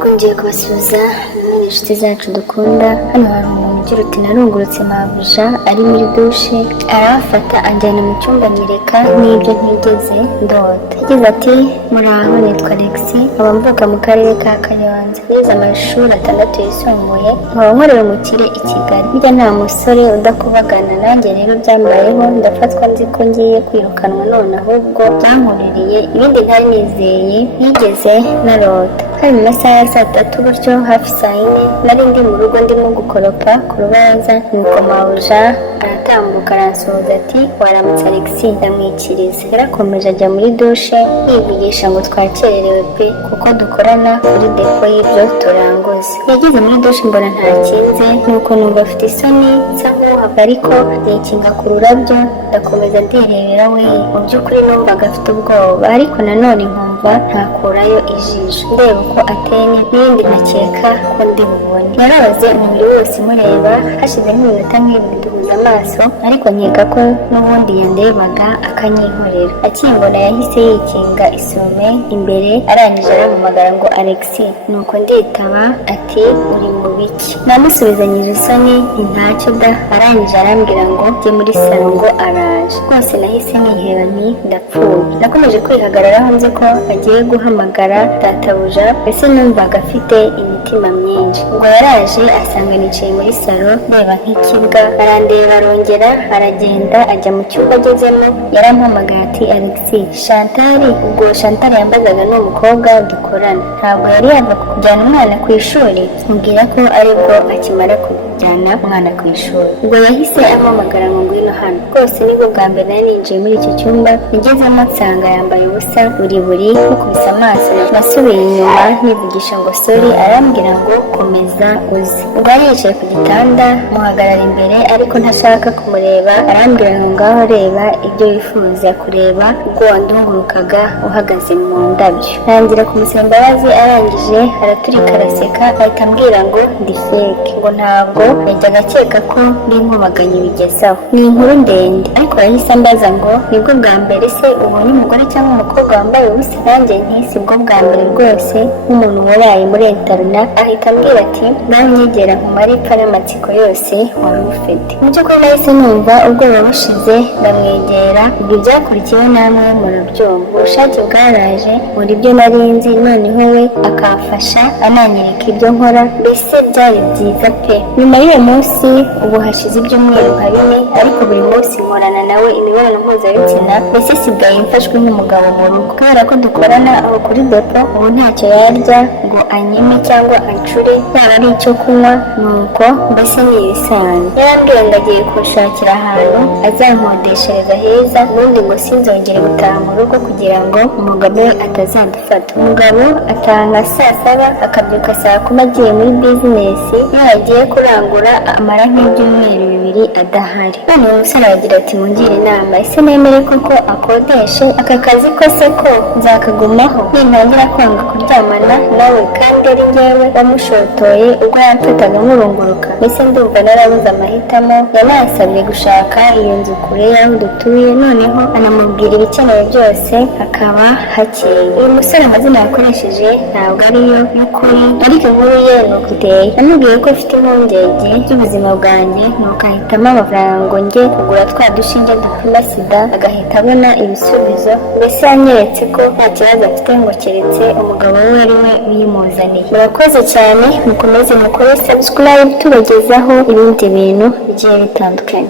twongeye kubasubiza muri inshuti zacu dukunda. Hano hari umuntu ugira uti narungurutse mabuja ari muri dushe arabafata anjyana mu cyumba nyereka n'ibyo ntigeze ndota. Yagize ati muraho, nitwa Alexis, nkaba mvuka mu karere ka Kayonza, nize amashuri 6 yisumbuye, nkaba nkorera umukire i Kigali. Burya nta musore udakubagana, nanjye rero byambayeho ndafatwa nzi ko ngiye kwirukanwa, none ahubwo byankuririye ibindi ntari nizeye nigeze narota. Hari mu masaha ya saa 3 gutyo hafi saa 4 nari ndi mu rugo ndimo gukoropa ku rubaraza, nuko mabuja aratambuka aransuhuza ati waramutse Alexis, ndamwikiriza. Yarakomeje ajya muri dushe yivugisha ngo twakererewe pe kuko dukorana kuri depo y'ibyo turanguza. Yageze muri dushe mbona ntakinze, nuko numva afite isoni nsa nk'uhava, ariko nikinga ku rurabyo ndakomeza ndirebera we. Mu by'ukuri numvaga afite ubwoba, ariko nanone nkumva ntakurayo ijisho ndeba uko ateye n'ibindi nakeka ko ndi bubone. Yarabaze umubiri wose mureba, hashize nk'iminota nk'ibiri duhuza amaso, ariko nkeka ko n'ubundi yandebaga akanyihorera. Akimbona yahise yikinga isume imbere, arangije arampamagara ngo Alexis, nuko nditaba ati uri mu biki? Namusubizanyije isoni ntacyo da. Arangije arambwira ngo njye muri salo ngo araje. Rwose nahise niheba nti ndapfuye. Nakomeje kwihagararaho nzi ko agiye guhamagara databuja, ese numvaga afite imitima myinshi. Ngo yaraje asanga nicaye muri salo ndeba nk'ikibwa, arandeba arongera aragenda ajya mu cyumba agezemo. Yarampamagaye ati Alexis, Chantal. Ubwo Chantal yambazaga n'uwo mukobwa dukorana. Ntabwo yari yava kujyana umwana ku ishuri, mubwira ko aribwo akimara kujyana umwana ku ishuri. Ubwo yahise ampamagara ngo ngwino hano. Rwose nibwo bwa mbere nari ninjiye muri icyo cyumba, nigezemo nsanga yambaye ubusa buri mukubise amaso. Nasubiye inyuma nivugisha ngo sorry, arambwira ngo komeza uzi. Ubwo yari yicaye ku gitanda, muhagarara imbere ariko ntashaka kumureba, arambwira ngo ngaho reba ibyo wifuza kureba ubwo wandungurukaga uhagaze mu ndabyo. Ntangira kumusaba imbabazi, arangije araturika araseka, ahita ambwira ngo ndi fake, ngo ntabwo yajyaga akeka ko ndi nkubaganye bigezaho. Ni inkuru ndende, ariko yahise ambaza ngo nibwo bwa mbere se ubonye umugore cyangwa umukobwa wambaye ubusa? Nanjye ntisi bwo bwa mbere rwose nk'umuntu waraye muri interna. Ahita ambwira ati nawe nyegera nkumare ipfa n'amatsiko yose wari ufite. Mu by'ukuri nahise numva ubwoba bushize, ndamwegera. Ibyo byakurikiyeho namwe murabyumva. Ubushake bwaraje muri byo nari nzi, noneho we akamfasha ananyereka ibyo nkora, mbese byari byiza pe. Nyuma y'uwo munsi ubu hashize ibyumweru nka 4, ariko buri munsi nkorana nawe imibonano mpuzabitsina, mbese sigaye mfashwe nk'umugabo mu rugo. Kubera ko dukorana aho kuri depo, ubu ntacyo yarya ngo anyime cyangwa ancure, yaba ari icyo kunywa, nuko mbese ni ibisanzwe. Yarambwiye ngo agiye kunshakira ahantu azankodeshereza heza, ubundi ngo sinzongere gutaha mu rugo kugira ngo umugabo we atazadufata. Umugabo ataha nka saa 7 akabyuka saa 10 agiye muri bizinesi. Iyo yagiye kurangura amara nk'ibyumweru 2 adahari. None uwo musore aragira ati mungire inama, ese nemere koko akodeshe aka kazi ko se ko nzakagumaho nintangira kwanga kuryamana nawe kandi ari njyewe wamushotoye ubwo yamfataga murunguruka? Mbese ndumva narabuze amahitamo. Yanasabye gushaka iyo nzu kure y'aho dutuye, noneho anamubwira ibikenewe byose hakaba hakeye. Uyu musore amazina yakoresheje ntabwo ariyo y'ukuri, ariko inkuru ye ni uko iteye. Namubwiye ko afite impungenge by'ubuzima bwanjye, nuko ahitamo amafaranga ngo njye kugura twa dushinge dupima sida, agahita abona ibisubizo. Mbese yanyeretse ko nta kibazo afite, ngo keretse umugabo we ari we uyimuzaniye. Murakoze cyane, mukomeze mukore subscribe tubagezaho ibindi bintu bigiye bitandukanye.